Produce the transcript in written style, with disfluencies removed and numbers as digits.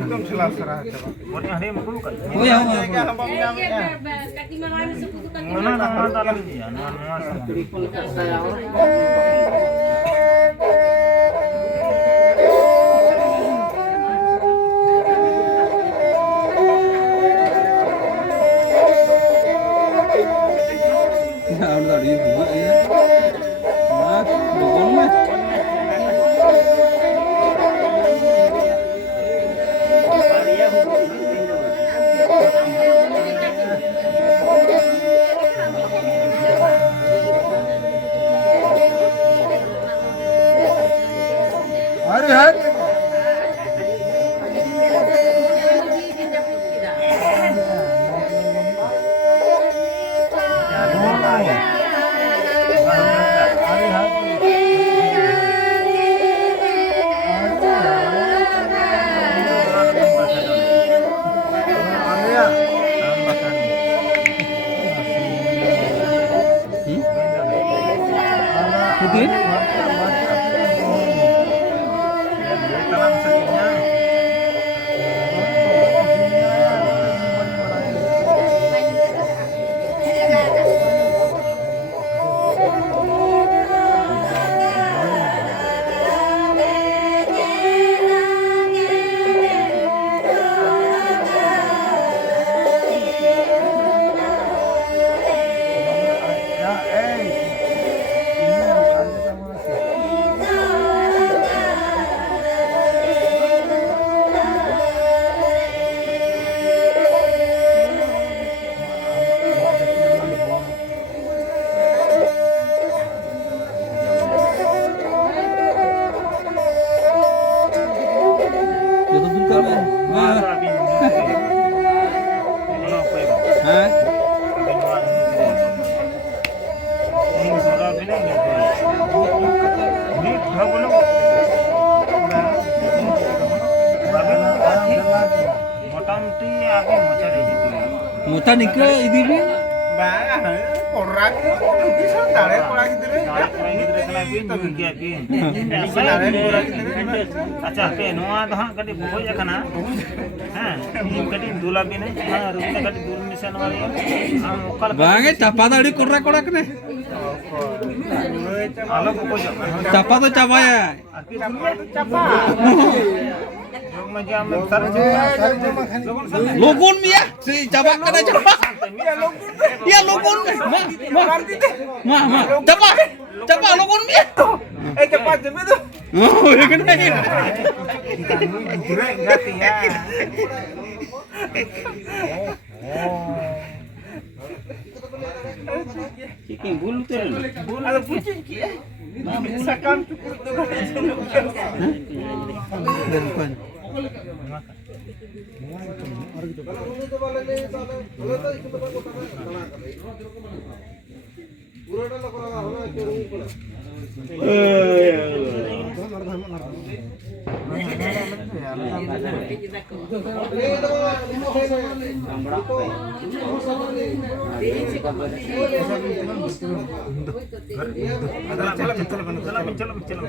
एकदम silasara coba. Bornya hari mau buka. Oh ya. Mana nama dalam dia? Nama Hari hari. Putih? dalam seninya. Muta nikah ini bi? Bang, orang bisa tarik orang itu deh. अच्छा पे नोआ तो हाँ कटी बहुत या खाना हाँ ये कटी दूल्हा भी नहीं हाँ रूम में कटी दूर मिशन वाली है हम कल Bangke capa tadi kurang kene. आलो को जो Capa tuh capa ya. Capa. जो मजा में sir Lugun ya, si capa kena capa. Iya lugun. Mah. Capa lugun ya. Cepat jemput tuh. Oh, ya kena ya. Direk ganti ya Ciking bulu tuh. Ada kucing ya. Misalkan cukur tuh. Bukan. चलो चलो चलो